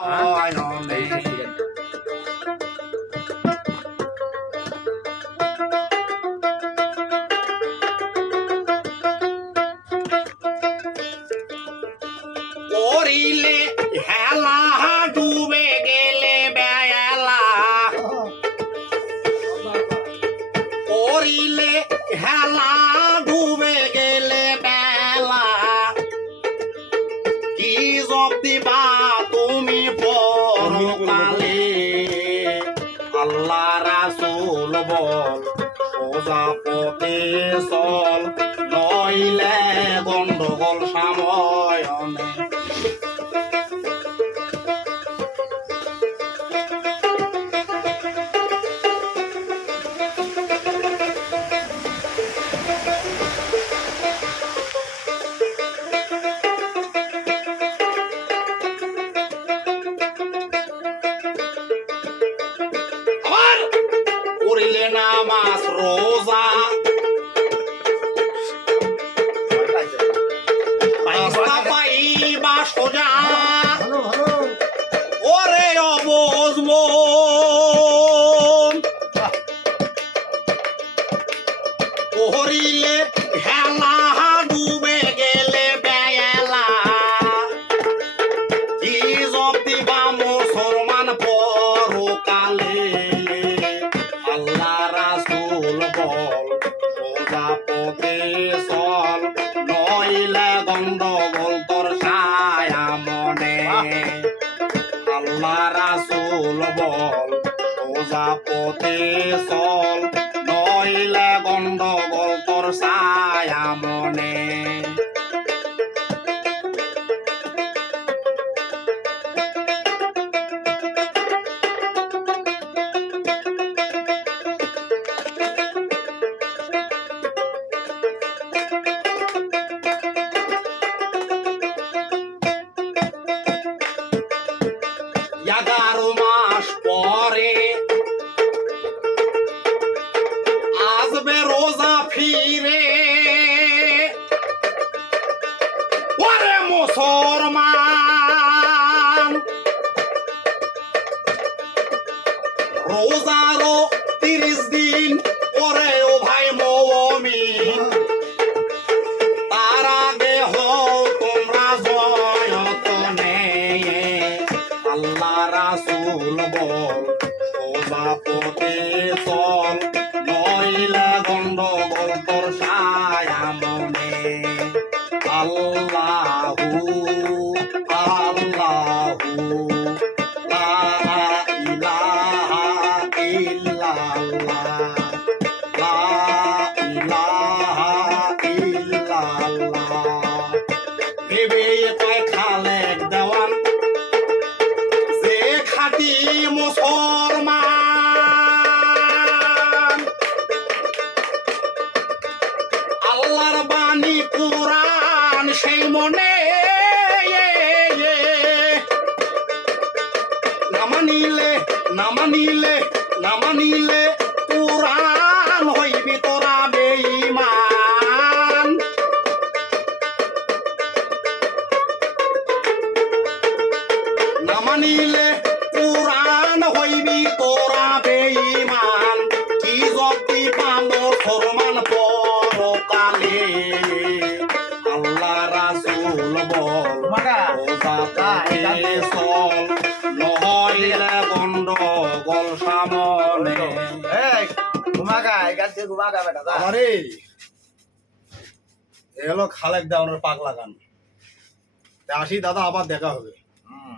নয়নে করিলে হেলা ডুবে গেলে বেলা করিলে হেলা ডুবে গেলে বেলা কি জব দিবা আল্লাহ রাসূল বল সোজা পথে চল নইলে গন্ডগোল সাময়নে নামাজ রোজা রাস্তা পাইবা সোজা ওরে অবজ মন আল্লাহ রাসুল বল সোজা পথে নইলে গন্ডগোল তোর ছায়া এগারো মাস পরে আসবে রোজা ফিরে। ওরে মুসলমান রোজারও তিরিশ দিন পরে সোজা পথে চল গন্ডগোল তোর ছায়া মনে। আল্লাহু আল্লাহু, লা ইলাহা ইল্লাল্লাহ, লা ইলাহা ইল্লাল্লাহ। ভেবে কয় খালেক দেওয়ান, যে খাটি মুসলমান নামানিলে নামানিলে নামানিলে কোরআন হইবি তোরা বেঈমান। নামানিলে কোরআন হইবি তোরা বেঈমান। কি জব্দি পামো ফরমান পরকালে? আল্লাহ রাসূল বল মাগা রোজা পথে চল নহইলে সামনে। ঘুমাগা বেটা যা। আরে এ হলো খালেক দেওয়ানোর পাগলা গান। আসি দাদা আবার দেখা হবে। হুম